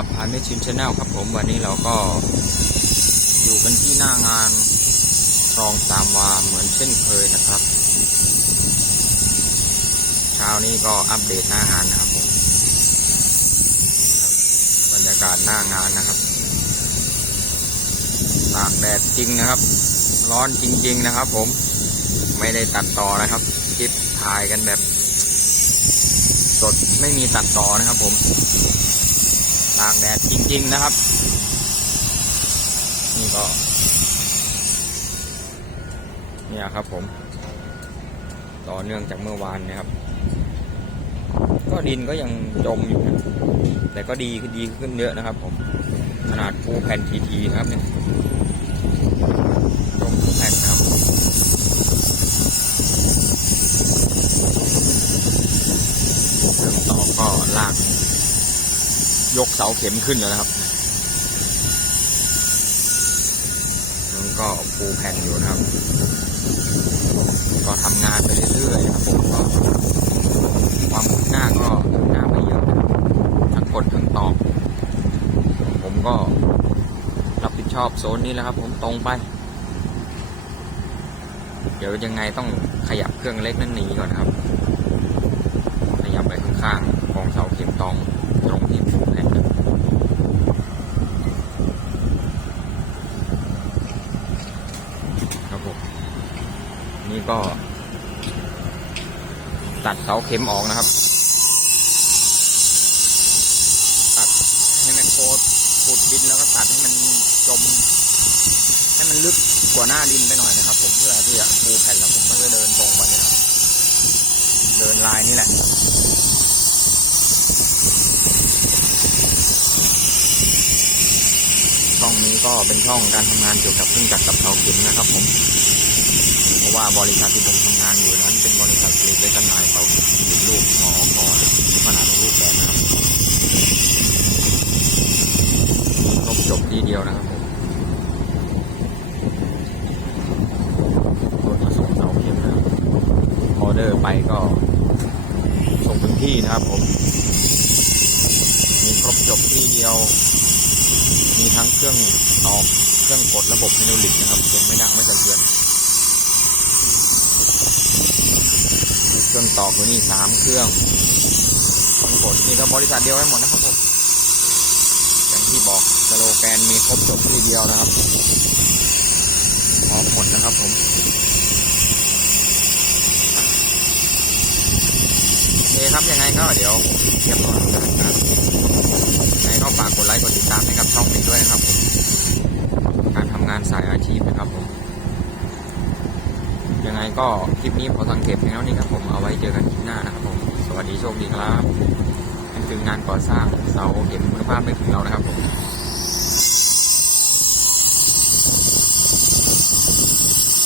ครับพาเมชินชาแนลครับผมวันนี้เราก็อยู่กันที่หน้างานคลองสามวาเหมือนเช่นเคยนะครับ เช้านี้ก็อัปเดตหน้างานนะครับผมบบรรยากาศหน้างานนะครับตากแดดจริงนะครับ ร้อนจริง ๆ นะครับ ผมไม่ได้ตัดต่อนะครับคลิปถ่ายกันแบบ สดไม่มีตัดต่อนะครับผม ตากแดดจริง ๆ นะครับ นี่ก็ เนี่ยครับผม ต่อเนื่องจากเมื่อวานนะครับ ก็ดินก็ยังจมอยู่นะแต่ก็ดีดีขึ้นเยอะนะครับ ผม ขนาดปูแผ่นทีทีนะครับเนี่ยจมแผ่นนะครับ เริ่มต่อก็ลาก ยกเสาเข็มขึ้นแล้วนะครับแล้วก็ปูแผ่นอยู่นะครับ ก็ทำงานไปเรื่อยๆครับผมก็ความคืบหน้าก็คืบหน้าไปเยอะทั้งกดทั้งตอกผมก็รับผิดชอบโซนนี้แล้วครับ ผมตรงไป เดี๋ยวยังไงต้องขยับเครื่องเล็กนั่นหนีก่อนครับ ขยับไปข้างๆของเสาเข็มตองตรงที่ปูแผ่นนะครับผม นี่ก็ ตัดเสาเข็มออกนะครับ ตัดให้แมคโครขุดดินแล้วก็ตัดให้มันจม ให้มันลึกกว่าหน้าดินไปหน่อยนะครับ ผมเพื่อที่จะปูแผ่นแล้วผมก็จะเดินตรงไปเนี่ยครับเดินลายนี่แหละช่องนี้ก็เป็นช่องการทำงานเกี่ยวกับเครื่องจักรกับเสาเข็มนะครับผม เพราะว่าบริษัทที่ผมทำงานอยู่นั้น เป็นบริษัทผลิตและจำหน่ายเสาเข็มหนึ่งลูกมอกทุกขนาดทุกรูปแบบนะครับครบจบทีเดียวนะครับผมรถมาส่งเสาเข็มนะออเดอร์ไปก็ส่งถึงที่นะครับผม มีครบจบที่เดียว มีทั้งเครื่องตอกเครื่องกดระบบไฮดรอลิกนะครับเสียงไม่ดังไม่สะเทือน เครื่อง ตอกอยู่นี่สามเครื่องครื่องกดนี่ก็บริษัทเดียวกันหมดนะครับผม อย่างที่บอกสโลแกนมีครบจบที่เดียวนะครับพร้อมหมดนะครับผมโอเคครับยังไงก็เดี๋ยวเรียบร้อยแล้วนะครับยังไงก็ฝากกดไลค์กดติดตามให้กับช่องนี้ด้วยนะครับผม การทำงานสายอาชีพนะครับผม ไงก็คลิปนี้ขอสังเกตเพียงเท่านี้ครับผมเอาไว้เจอกันคลิปหน้านะครับผมสวัสดีโชคดีครับนี่คืองานก่อสร้างเสาเข็มคุณภาพไม่ถึงเรานะครับผม